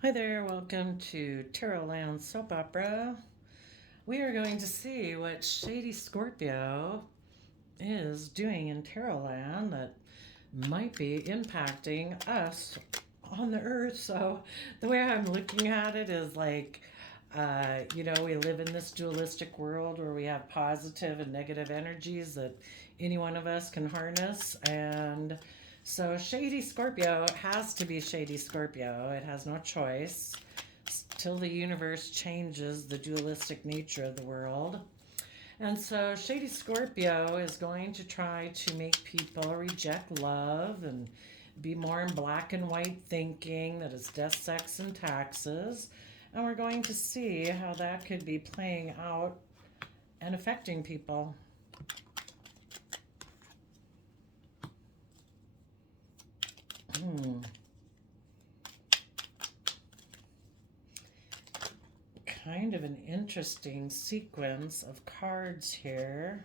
Hi there, welcome to Tarot Land Soap Opera. We are going to see what Shady Scorpio is doing in Tarot Land that might be impacting us on the earth. So, the way I'm looking at it is like, we live in this dualistic world where we have positive and negative energies that any one of us can harness. And so, Shady Scorpio has to be Shady Scorpio, it has no choice till the universe changes the dualistic nature of the world. And so Shady Scorpio is going to try to make people reject love and be more in black and white thinking that it's death, sex, and taxes. And we're going to see how that could be playing out and affecting people. Hmm. Kind of an interesting sequence of cards here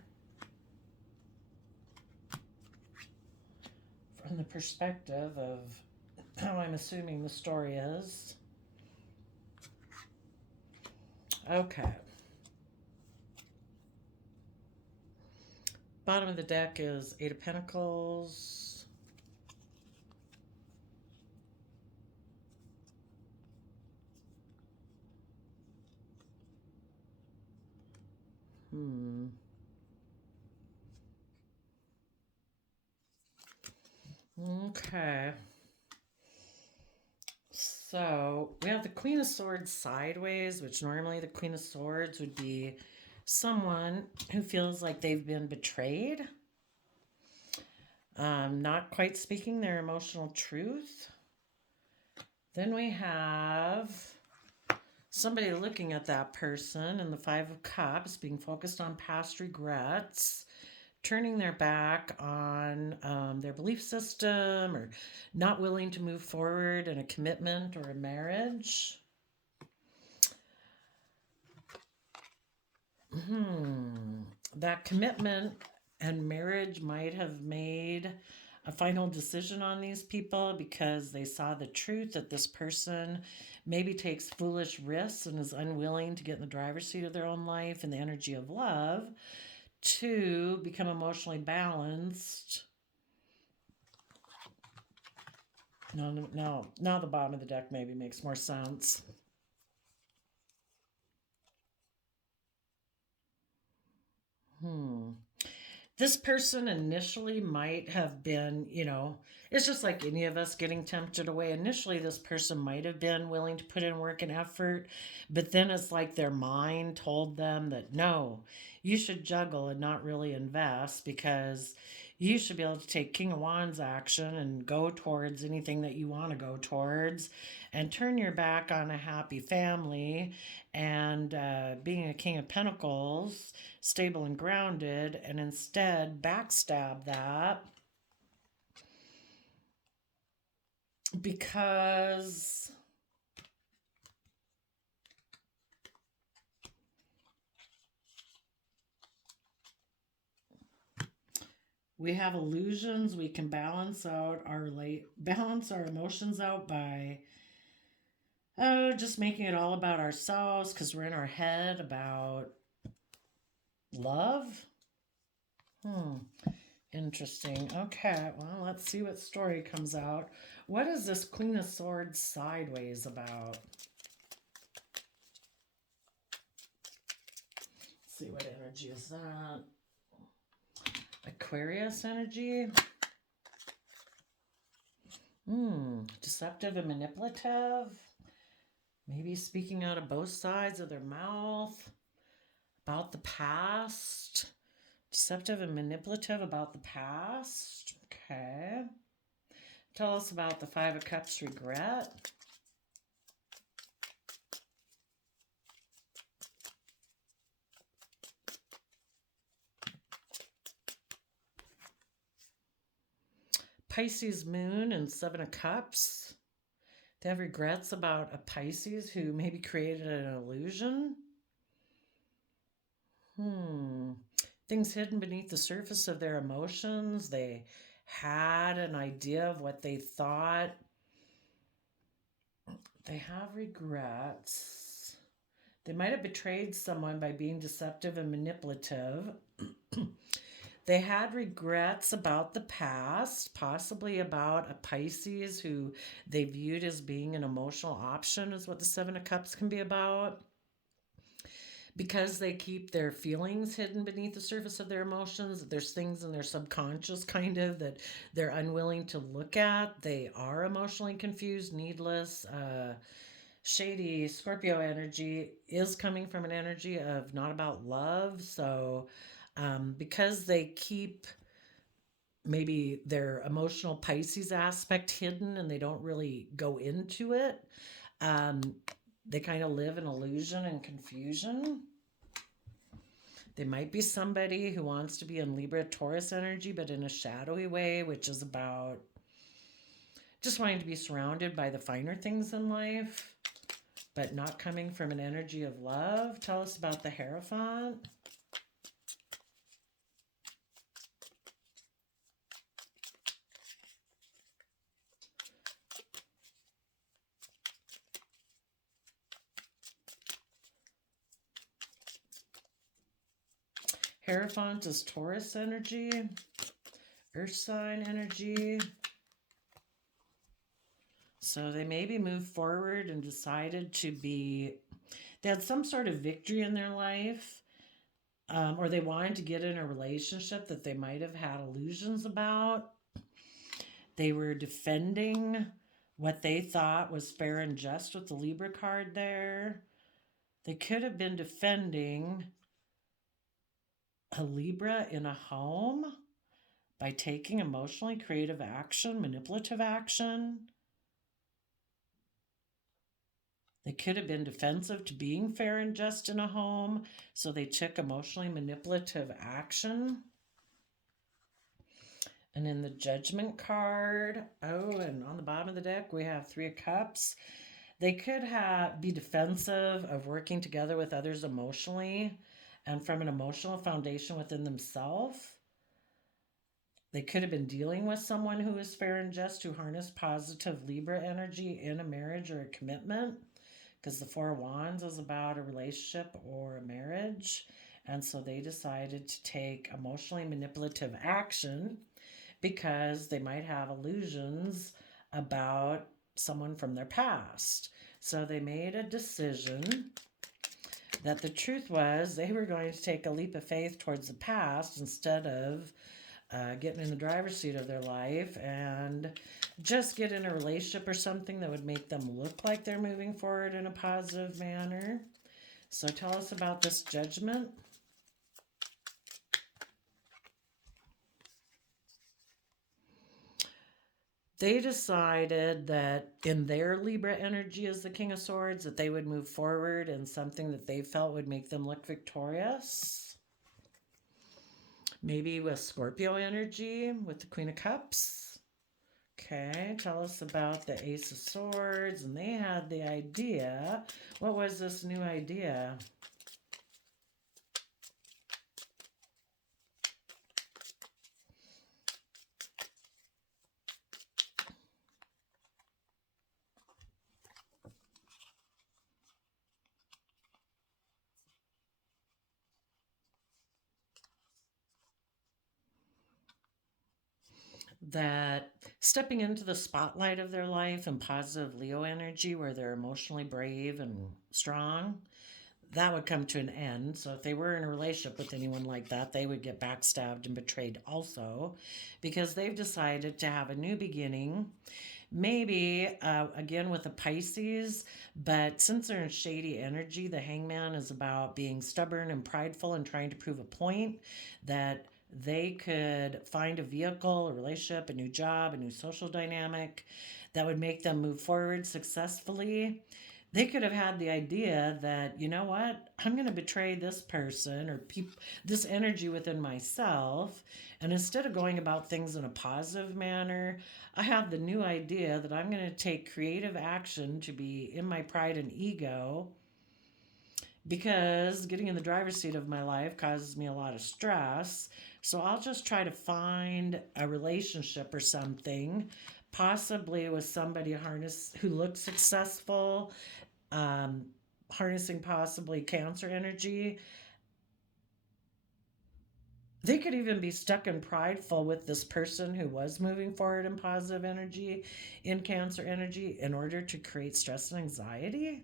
from the perspective of how I'm assuming the story is. Okay. Bottom of the deck is Eight of Pentacles. Hmm. Okay. So we have the Queen of Swords sideways, which normally the Queen of Swords would be someone who feels like they've been betrayed, not quite speaking their emotional truth. Then we have somebody looking at that person in the Five of Cups, being focused on past regrets, turning their back on their belief system, or not willing to move forward in a commitment or a marriage. That commitment and marriage might have made a final decision on these people because they saw the truth that this person maybe takes foolish risks and is unwilling to get in the driver's seat of their own life and the energy of love to become emotionally balanced. No, no, no. Now the bottom of the deck maybe makes more sense. Hmm. This person initially might have been, it's just like any of us getting tempted away. Initially, this person might have been willing to put in work and effort, but then it's like their mind told them that no, you should juggle and not really invest because you should be able to take King of Wands action and go towards anything that you want to go towards and turn your back on a happy family and being a King of Pentacles, stable and grounded, and instead backstab that because we have illusions. We can balance our emotions out by just making it all about ourselves because we're in our head about love. Hmm. Interesting. Okay, well, let's see what story comes out. What is this Queen of Swords sideways about? Let's see what energy is that? Aquarius energy. Deceptive and manipulative. Maybe speaking out of both sides of their mouth about the past. Deceptive and manipulative about the past. Okay. Tell us about the Five of Cups regret. Pisces moon and Seven of Cups. They have regrets about a Pisces who maybe created an illusion. Things hidden beneath the surface of their emotions. They had an idea of what they thought They have regrets. They might have betrayed someone by being deceptive and manipulative. They had regrets about the past, possibly about a Pisces who they viewed as being an emotional option, is what the Seven of Cups can be about. Because they keep their feelings hidden beneath the surface of their emotions, there's things in their subconscious kind of that they're unwilling to look at. They are emotionally confused, needless. Shady Scorpio energy is coming from an energy of not about love. So, because they keep maybe their emotional Pisces aspect hidden and they don't really go into it, um, they kind of live in illusion and confusion. They might be somebody who wants to be in Libra Taurus energy, but in a shadowy way, which is about just wanting to be surrounded by the finer things in life, but not coming from an energy of love. Tell us about the Hierophant. Hierophant is Taurus energy, Earth sign energy. So they maybe moved forward and decided to be, they had some sort of victory in their life, or they wanted to get in a relationship that they might have had illusions about. They were defending what they thought was fair and just with the Libra card there. They could have been defending a Libra in a home by taking emotionally creative action, manipulative action. They could have been defensive to being fair and just in a home, so they took emotionally manipulative action. And in the Judgment card, and on the bottom of the deck, we have Three of Cups. They could be defensive of working together with others emotionally and from an emotional foundation within themselves. They could have been dealing with someone who is fair and just, who harnessed positive Libra energy in a marriage or a commitment, because the Four of Wands is about a relationship or a marriage. And so they decided to take emotionally manipulative action because they might have illusions about someone from their past. So they made a decision that the truth was they were going to take a leap of faith towards the past instead of getting in the driver's seat of their life and just get in a relationship or something that would make them look like they're moving forward in a positive manner. So tell us about this Judgment. They decided that in their Libra energy as the King of Swords, that they would move forward in something that they felt would make them look victorious. Maybe with Scorpio energy, with the Queen of Cups. Okay, tell us about the Ace of Swords. And they had the idea. What was this new idea? That stepping into the spotlight of their life and positive Leo energy, where they're emotionally brave and strong, that would come to an end. So if they were in a relationship with anyone like that, they would get backstabbed and betrayed also, because they've decided to have a new beginning. Maybe again with the Pisces, but since they're in shady energy, the Hangman is about being stubborn and prideful and trying to prove a point that they could find a vehicle, a relationship, a new job, a new social dynamic that would make them move forward successfully. They could have had the idea that, you know what, I'm going to betray this person or this energy within myself. And instead of going about things in a positive manner, I have the new idea that I'm going to take creative action to be in my pride and ego, because getting in the driver's seat of my life causes me a lot of stress. So I'll just try to find a relationship or something, possibly with somebody who looks successful, um, harnessing possibly Cancer energy. They could even be stuck and prideful with this person who was moving forward in positive energy, in Cancer energy, in order to create stress and anxiety.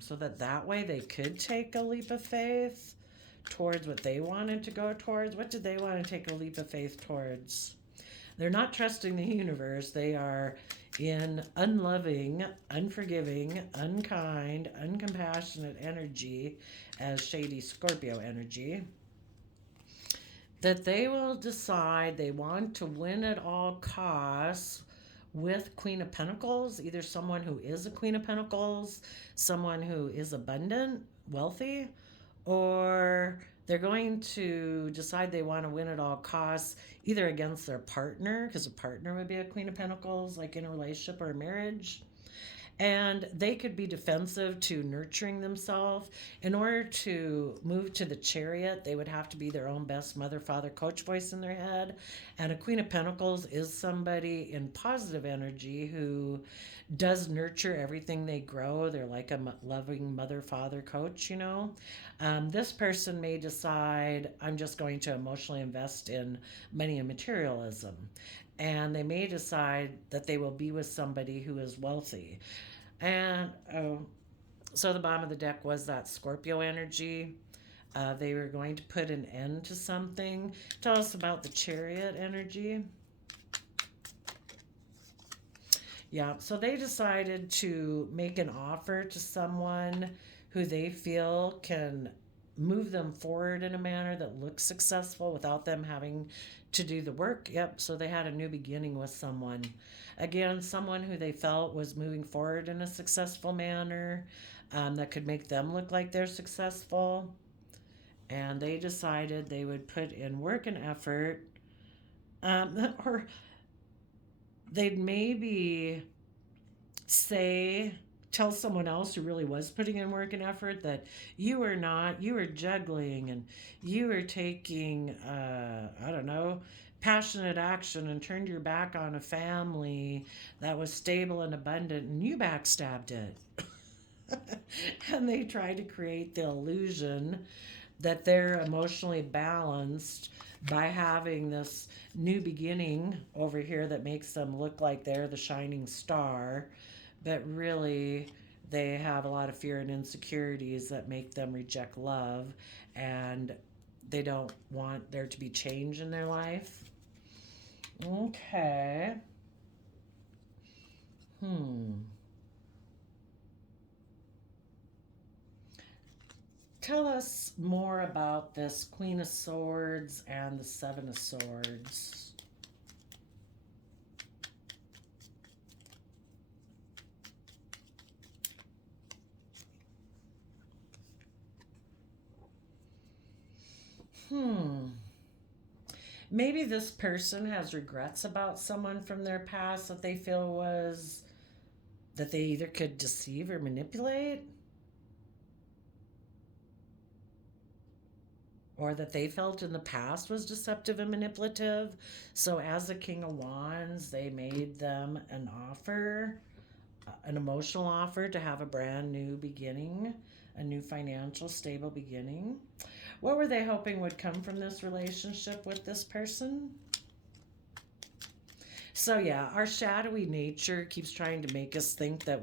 So that way they could take a leap of faith towards what they wanted to go towards. What did they want to take a leap of faith towards? They're not trusting the universe. They are in unloving, unforgiving, unkind, uncompassionate energy as shady Scorpio energy. That they will decide they want to win at all costs with Queen of Pentacles, either someone who is a Queen of Pentacles, someone who is abundant, wealthy, or they're going to decide they want to win at all costs, either against their partner, because a partner would be a Queen of Pentacles, like in a relationship or a marriage. And they could be defensive to nurturing themselves. In order to move to the Chariot, they would have to be their own best mother, father, coach voice in their head. And a Queen of Pentacles is somebody in positive energy who does nurture everything they grow. They're like a loving mother, father, coach, you know. This person may decide, I'm just going to emotionally invest in money and materialism. And they may decide that they will be with somebody who is wealthy. And so the bottom of the deck was that Scorpio energy. They were going to put an end to something. Tell us about the Chariot energy. Yeah, so they decided to make an offer to someone who they feel can move them forward in a manner that looks successful without them having to do the work. Yep, so they had a new beginning with someone. Again, someone who they felt was moving forward in a successful manner, that could make them look like they're successful. And they decided they would put in work and effort, or they'd maybe tell someone else who really was putting in work and effort that you were juggling and you were taking, I don't know, passionate action and turned your back on a family that was stable and abundant, and you backstabbed it. And they try to create the illusion that they're emotionally balanced by having this new beginning over here that makes them look like they're the shining star, but really they have a lot of fear and insecurities that make them reject love, and they don't want there to be change in their life. Okay. Tell us more about this Queen of Swords and the Seven of Swords. Maybe this person has regrets about someone from their past that they feel that they either could deceive or manipulate, or that they felt in the past was deceptive and manipulative. So as the King of Wands, they made them an offer, an emotional offer to have a brand new beginning, a new financial stable beginning. What were they hoping would come from this relationship with this person? So yeah, our shadowy nature keeps trying to make us think that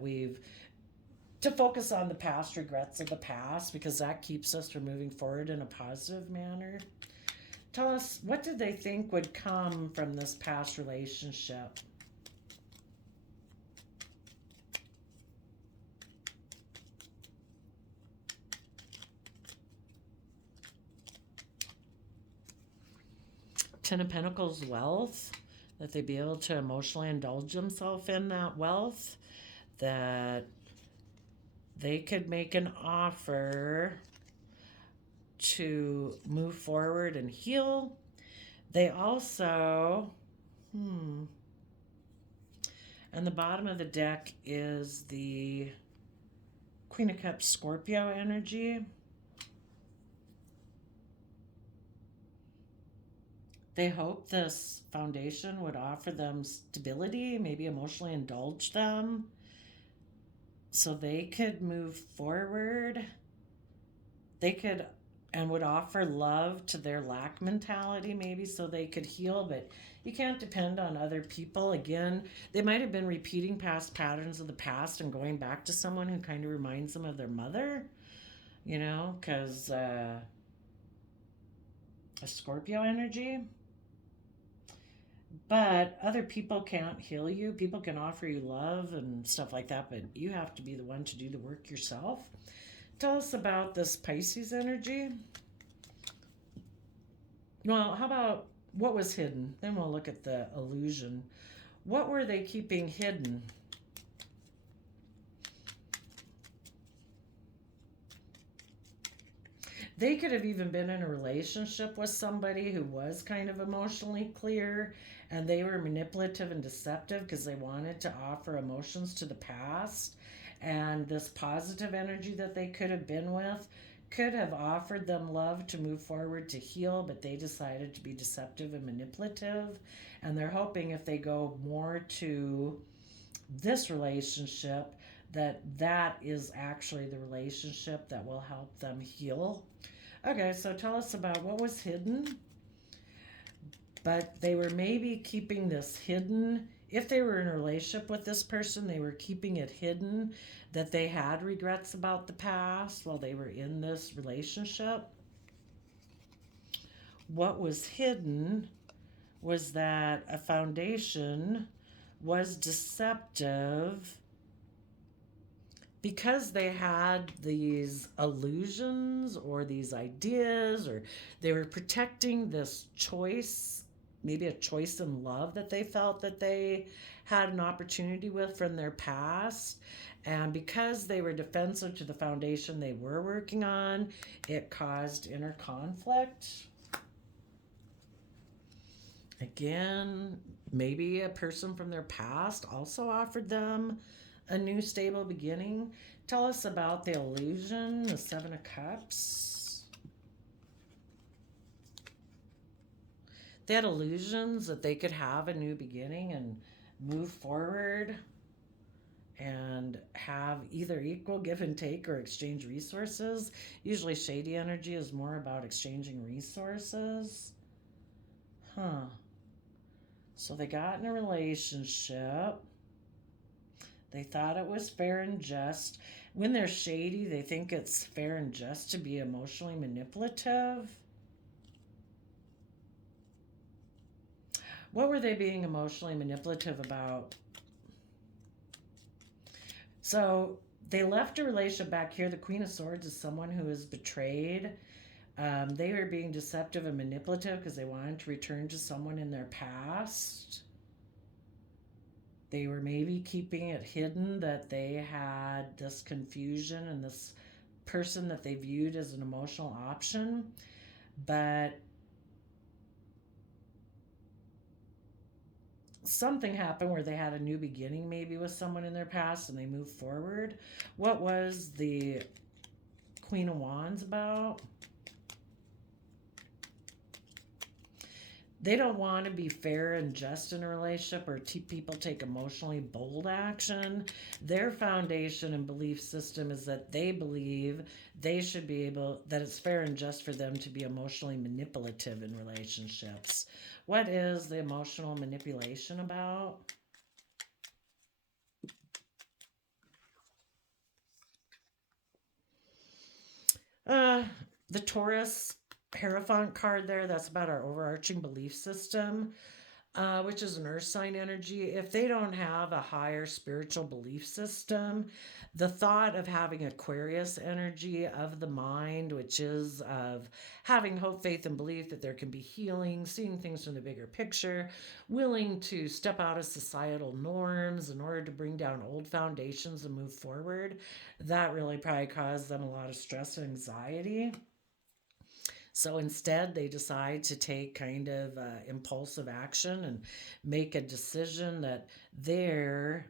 to focus on the past regrets of the past, because that keeps us from moving forward in a positive manner. Tell us, what did they think would come from this past relationship? Ten of Pentacles, wealth, that they'd be able to emotionally indulge themselves in that wealth, that they could make an offer to move forward and heal. They also, and the bottom of the deck is the Queen of Cups, Scorpio energy. They hope this foundation would offer them stability, maybe emotionally indulge them so they could move forward. They could and would offer love to their lack mentality, maybe so they could heal, but you can't depend on other people. Again, they might have been repeating past patterns of the past and going back to someone who kind of reminds them of their mother, because a Scorpio energy. But other people can't heal you. People can offer you love and stuff like that, but you have to be the one to do the work yourself. Tell us about this Pisces energy. Well, how about what was hidden? Then we'll look at the illusion. What were they keeping hidden? They could have even been in a relationship with somebody who was kind of emotionally clear and they were manipulative and deceptive because they wanted to offer emotions to the past. And this positive energy that they could have been with could have offered them love to move forward to heal, but they decided to be deceptive and manipulative. And they're hoping if they go more to this relationship, that is actually the relationship that will help them heal. Okay, so tell us about what was hidden. But they were maybe keeping this hidden. If they were in a relationship with this person, they were keeping it hidden that they had regrets about the past while they were in this relationship. What was hidden was that a foundation was deceptive because they had these illusions or these ideas, or they were protecting this choice, maybe a choice in love that they felt that they had an opportunity with from their past. And because they were defensive to the foundation they were working on, it caused inner conflict. Again, maybe a person from their past also offered them a new stable beginning. Tell us about the illusion, the Seven of Cups. They had illusions that they could have a new beginning and move forward and have either equal give and take or exchange resources. Usually shady energy is more about exchanging resources. So they got in a relationship. They thought it was fair and just. When they're shady, they think it's fair and just to be emotionally manipulative. What were they being emotionally manipulative about? So they left a relationship back here. The Queen of Swords is someone who is betrayed. They were being deceptive and manipulative because they wanted to return to someone in their past. They were maybe keeping it hidden that they had this confusion and this person that they viewed as an emotional option. But something happened where they had a new beginning maybe with someone in their past and they moved forward. What was the Queen of Wands about? They don't want to be fair and just in a relationship or people take emotionally bold action. Their foundation and belief system is that they believe they should be able, that it's fair and just for them to be emotionally manipulative in relationships. What is the emotional manipulation about? The Taurus Hierophant card there, that's about our overarching belief system, which is an earth sign energy. If they don't have a higher spiritual belief system, the thought of having Aquarius energy of the mind, which is of having hope, faith, and belief that there can be healing, seeing things from the bigger picture, willing to step out of societal norms in order to bring down old foundations and move forward, that really probably caused them a lot of stress and anxiety. So instead, they decide to take kind of impulsive action and make a decision that they're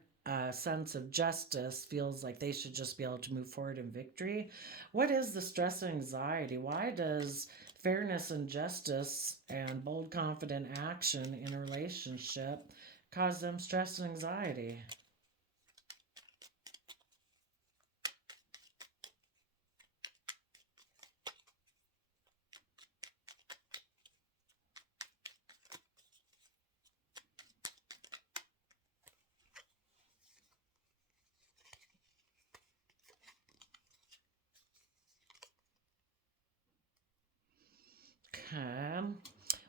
sense of justice, feels like they should just be able to move forward in victory. What is the stress and anxiety? Why does fairness and justice and bold, confident action in a relationship cause them stress and anxiety? Okay.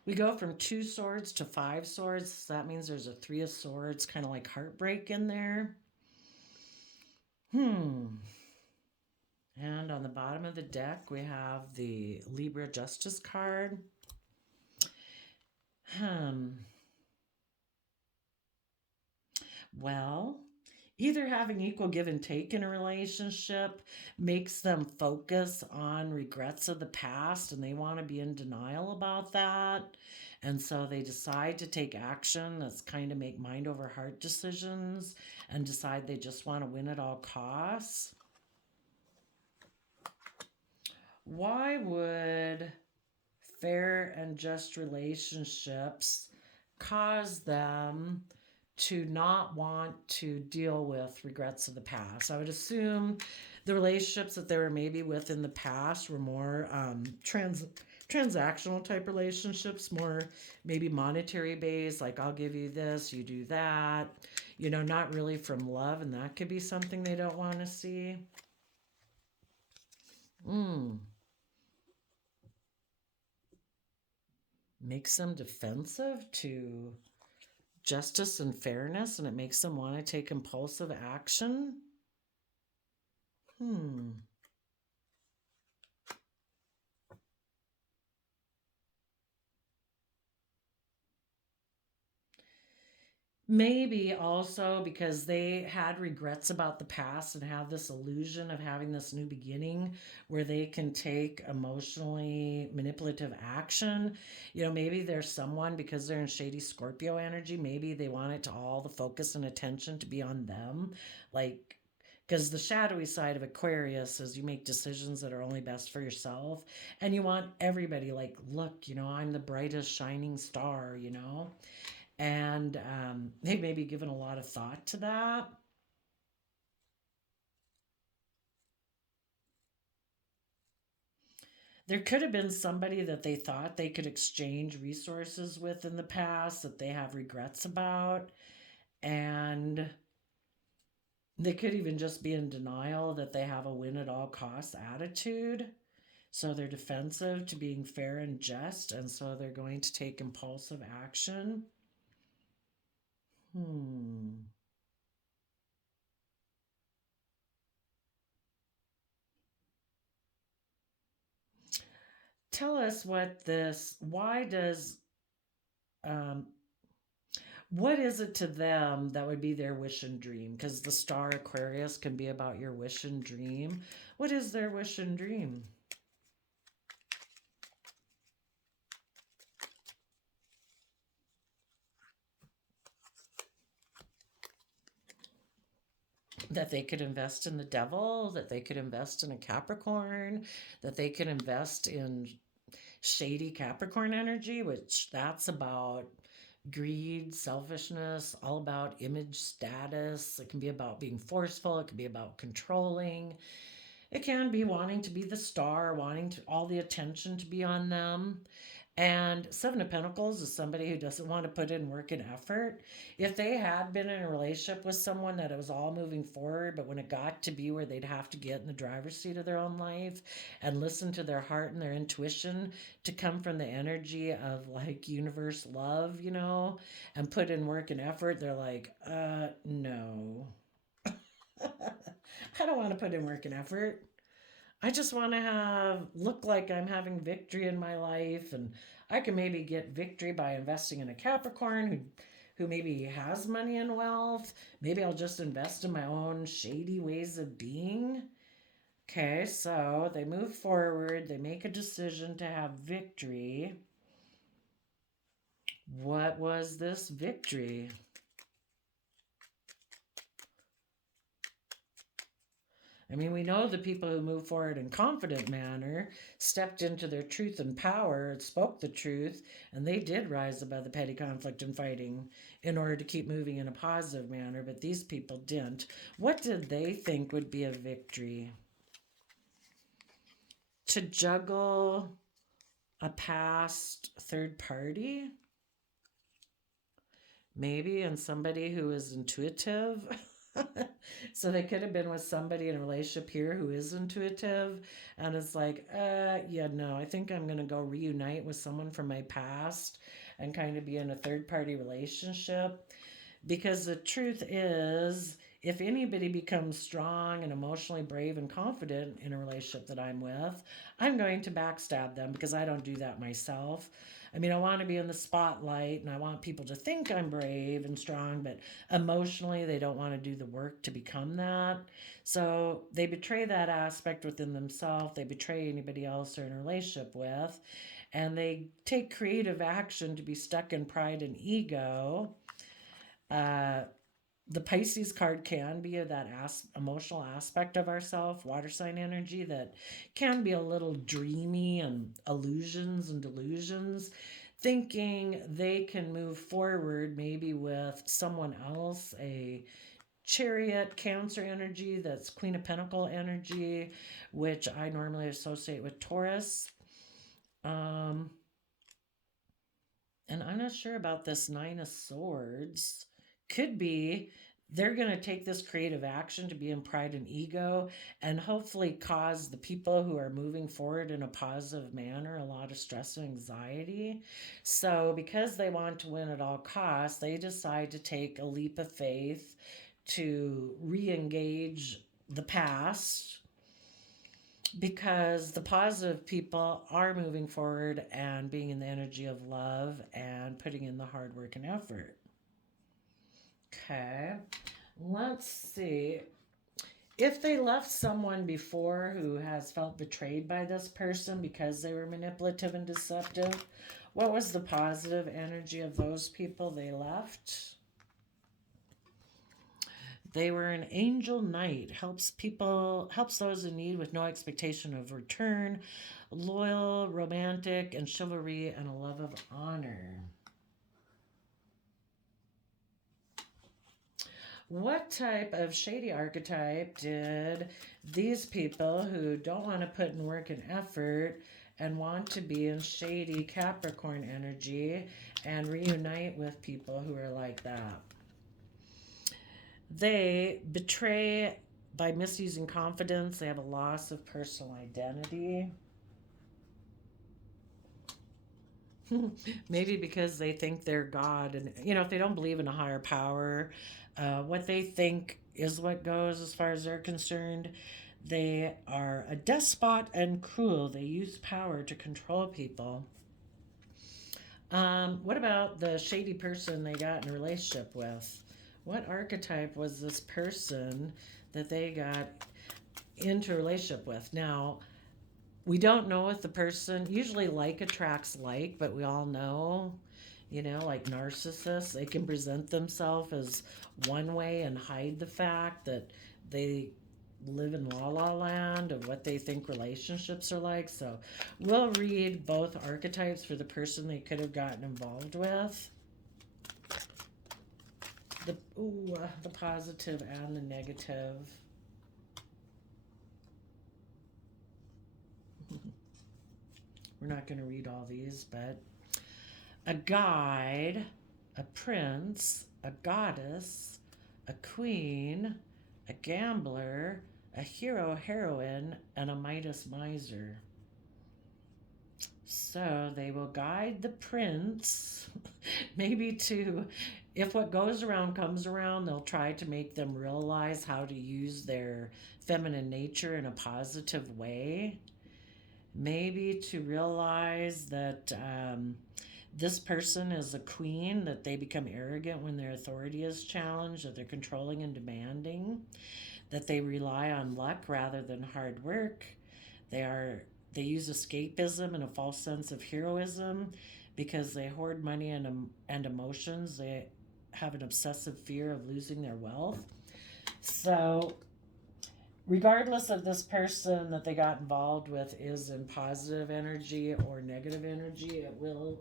We go from 2 swords to 5 swords. So that means there's a 3 of swords, kind of like heartbreak in there. Hmm. And on the bottom of the deck, we have the Libra Justice card. Hmm. Well, either having equal give and take in a relationship makes them focus on regrets of the past and they want to be in denial about that. And so they decide to take action that's kind of make mind over heart decisions and decide they just want to win at all costs. Why would fair and just relationships cause them to not want to deal with regrets of the past? I would assume the relationships that they were maybe with in the past were more transactional type relationships, more maybe monetary based, like I'll give you this, you do that, not really from love, and that could be something they don't want to see. Makes them defensive to justice and fairness, and it makes them want to take impulsive action. Maybe also because they had regrets about the past and have this illusion of having this new beginning where they can take emotionally manipulative action. Maybe there's someone, because they're in shady Scorpio energy, maybe they want it to all the focus and attention to be on them. Like, because the shadowy side of Aquarius is you make decisions that are only best for yourself and you want everybody like, look, I'm the brightest shining star. And they've maybe given a lot of thought to that. There could have been somebody that they thought they could exchange resources with in the past that they have regrets about. And they could even just be in denial that they have a win at all costs attitude. So they're defensive to being fair and just. And so they're going to take impulsive action. Tell us um, what is it to them that would be their wish and dream? Because the star Aquarius can be about your wish and dream. What is their wish and dream? That they could invest in the devil, that they could invest in a Capricorn, that they could invest in shady Capricorn energy, which that's about greed, selfishness, all about image status. It can be about being forceful, it can be about controlling. It can be wanting to be the star, wanting all the attention to be on them. And Seven of Pentacles is somebody who doesn't want to put in work and effort. If they had been in a relationship with someone that it was all moving forward, but when it got to be where they'd have to get in the driver's seat of their own life and listen to their heart and their intuition to come from the energy of like universe love, and put in work and effort, they're like, no. I don't want to put in work and effort. I just want to look like I'm having victory in my life, and I can maybe get victory by investing in a Capricorn who maybe has money and wealth. Maybe I'll just invest in my own shady ways of being. Okay, so they move forward, they make a decision to have victory. What was this victory? I mean, we know the people who move forward in confident manner stepped into their truth and power and spoke the truth, and they did rise above the petty conflict and fighting in order to keep moving in a positive manner, but these people didn't. What did they think would be a victory? To juggle a past third party? Maybe, and somebody who is intuitive. So they could have been with somebody in a relationship here who is intuitive and is like, yeah, no, I think I'm going to go reunite with someone from my past and kind of be in a third party relationship. Because the truth is, if anybody becomes strong and emotionally brave and confident in a relationship that I'm with, I'm going to backstab them because I don't do that myself. I mean, I want to be in the spotlight and I want people to think I'm brave and strong, but emotionally, they don't want to do the work to become that. So they betray that aspect within themselves. They betray anybody else they're in a relationship with. And they take creative action to be stuck in pride and ego. The Pisces card can be that emotional aspect of ourself, water sign energy, that can be a little dreamy and illusions and delusions, thinking they can move forward maybe with someone else, a Chariot Cancer energy, that's Queen of Pentacle energy, which I normally associate with Taurus. And I'm not sure about this Nine of Swords. Could be they're going to take this creative action to be in pride and ego and hopefully cause the people who are moving forward in a positive manner a lot of stress and anxiety. So because they want to win at all costs, they decide to take a leap of faith to re-engage the past, because the positive people are moving forward and being in the energy of love and putting in the hard work and effort. Okay, let's see. If they left someone before who has felt betrayed by this person because they were manipulative and deceptive, what was the positive energy of those people they left? They were an angel knight, helps those in need with no expectation of return, loyal, romantic, and chivalry, and a love of honor. What type of shady archetype did these people who don't want to put in work and effort and want to be in shady Capricorn energy and reunite with people who are like that? They betray by misusing confidence. They have a loss of personal identity. Maybe because they think they're God. And, if they don't believe in a higher power, what they think is what goes as far as they're concerned. They are a despot and cruel. They use power to control people. What about the shady person they got in a relationship with? What archetype was this person that they got into a relationship with? Now, we don't know if the person, usually like attracts like, but we all know, like narcissists, they can present themselves as one way and hide the fact that they live in la la land of what they think relationships are like. So we'll read both archetypes for the person they could have gotten involved with. The positive and the negative. We're not going to read all these, but a guide, a prince, a goddess, a queen, a gambler, a hero, heroine, and a Midas miser. So they will guide the prince, maybe to, if what goes around comes around, they'll try to make them realize how to use their feminine nature in a positive way. Maybe to realize that this person is a queen, that they become arrogant when their authority is challenged, that they're controlling and demanding, that they rely on luck rather than hard work. They use escapism and a false sense of heroism because they hoard money and emotions. They have an obsessive fear of losing their wealth. So regardless of this person that they got involved with is in positive energy or negative energy, it will,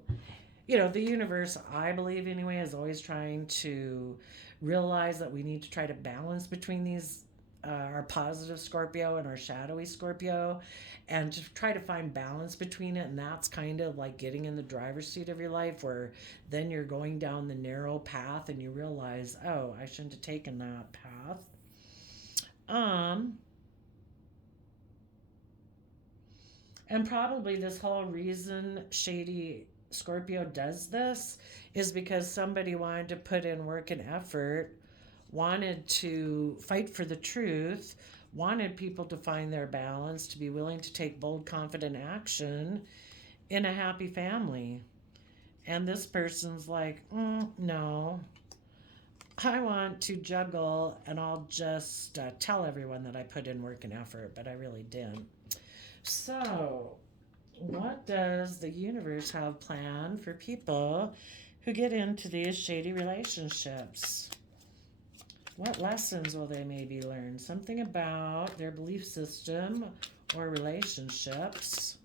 the universe, I believe anyway, is always trying to realize that we need to try to balance between these our positive Scorpio and our shadowy Scorpio, and to try to find balance between it. And that's kind of like getting in the driver's seat of your life, where then you're going down the narrow path and you realize, oh, I shouldn't have taken that path. And probably this whole reason shady Scorpio does this is because somebody wanted to put in work and effort, wanted to fight for the truth, wanted people to find their balance, to be willing to take bold, confident action in a happy family. And this person's like, no, I want to juggle and I'll just tell everyone that I put in work and effort, but I really didn't. So, what does the universe have planned for people who get into these shady relationships? What lessons will they maybe learn? Something about their belief system or relationships.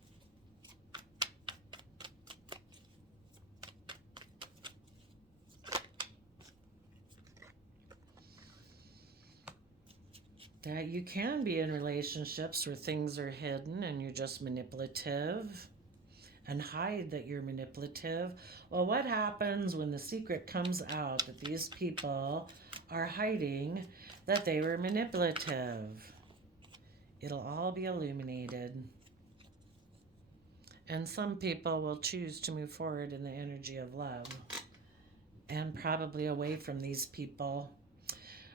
That you can be in relationships where things are hidden and you're just manipulative and hide that you're manipulative. Well, what happens when the secret comes out that these people are hiding that they were manipulative? It'll all be illuminated. And some people will choose to move forward in the energy of love and probably away from these people.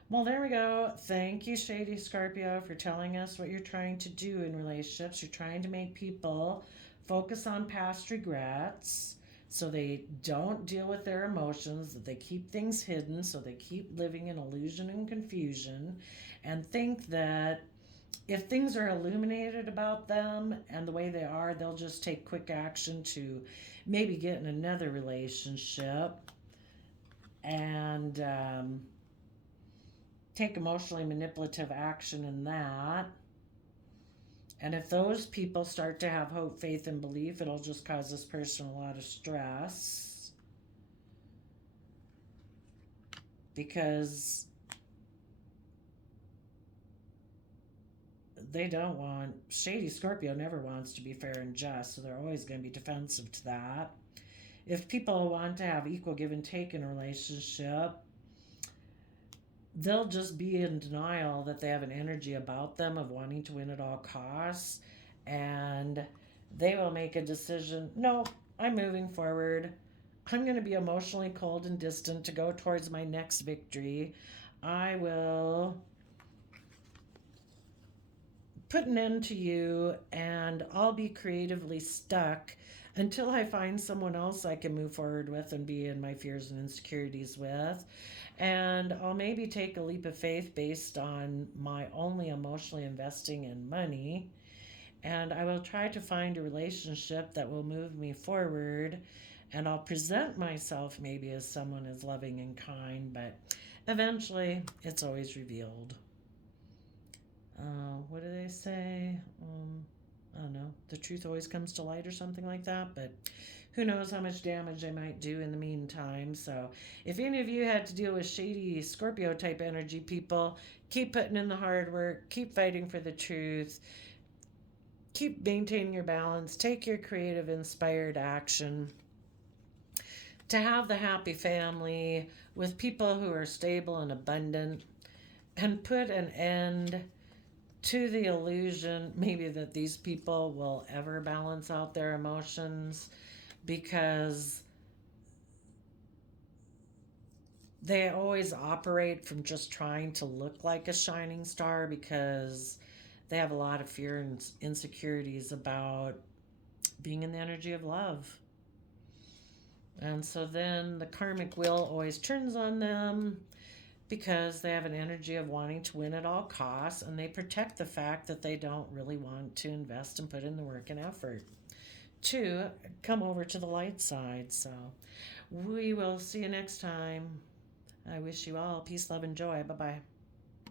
Well, there we go. Thank you, Shady Scorpio, for telling us what you're trying to do in relationships. You're trying to make people focus on past regrets so they don't deal with their emotions, that they keep things hidden, so they keep living in illusion and confusion, and think that if things are illuminated about them and the way they are, they'll just take quick action to maybe get in another relationship and take emotionally manipulative action in that. And if those people start to have hope, faith, and belief, it'll just cause this person a lot of stress. Because they don't want, Shady Scorpio never wants to be fair and just, so they're always going to be defensive to that. If people want to have equal give and take in a relationship, they'll just be in denial that they have an energy about them of wanting to win at all costs, and they will make a decision. No, I'm moving forward. I'm going to be emotionally cold and distant to go towards my next victory. I will put an end to you, and I'll be creatively stuck until I find someone else I can move forward with and be in my fears and insecurities with. And I'll maybe take a leap of faith based on my only emotionally investing in money. And I will try to find a relationship that will move me forward. And I'll present myself maybe as someone as loving and kind, but eventually it's always revealed. What do they say? I don't know. The truth always comes to light or something like that, but who knows how much damage they might do in the meantime. So if any of you had to deal with shady Scorpio type energy people, keep putting in the hard work, keep fighting for the truth, keep maintaining your balance, take your creative inspired action to have the happy family with people who are stable and abundant, and put an end to the illusion maybe that these people will ever balance out their emotions, because they always operate from just trying to look like a shining star, because they have a lot of fear and insecurities about being in the energy of love. And so then the karmic wheel always turns on them, because they have an energy of wanting to win at all costs, and they protect the fact that they don't really want to invest and put in the work and effort to come over to the light side. So we will see you next time. I wish you all peace, love, and joy. Bye-bye.